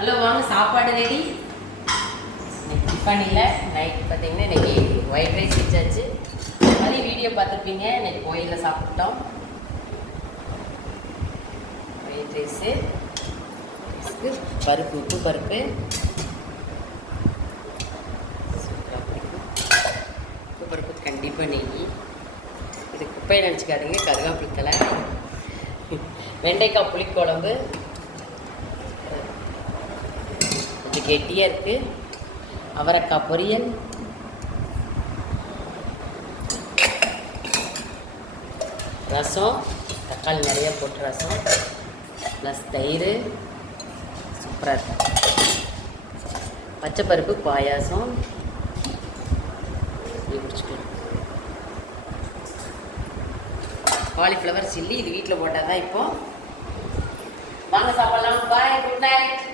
Hello வாங்க, சாப்பாடு ready. இன்னைக்கு டிஃபன் இல்லை. நைட் பார்த்தீங்கன்னா இன்னைக்கு ஒயிட் ரைஸ் வச்சாச்சு. மதியம் வீடியோ பார்த்துருப்பீங்க. இன்னைக்கு கோயிலில் சாப்பிட்டோம். ஒயிட் ரைஸு, பருப்பு, உப்பு பருப்பு சூப்பராக பிடிக்கும். உப்பு பருப்பு கண்டிப்பாக நெய். இது குப்பையை நினச்சிக்காதீங்க, கருவேப்பிலை தலை. வெண்டைக்காய் புளிக்குழம்பு கொஞ்சம் கெட்டியாக இருக்குது. அவரைக்காய் பொரியல், ரசம், தக்காளி நிறைய போட்டு ரசம் ப்ளஸ் தயிர். சூப்பராக இருக்கும். பச்சைப்பருப்பு பாயாசம் குடிச்சுக்கலாம். காலிஃப்ளவர் சில்லி இது வீட்டில் போட்டால் தான். இப்போது வாங்க சாப்பிட்லாம். பாய், குட் நைட்.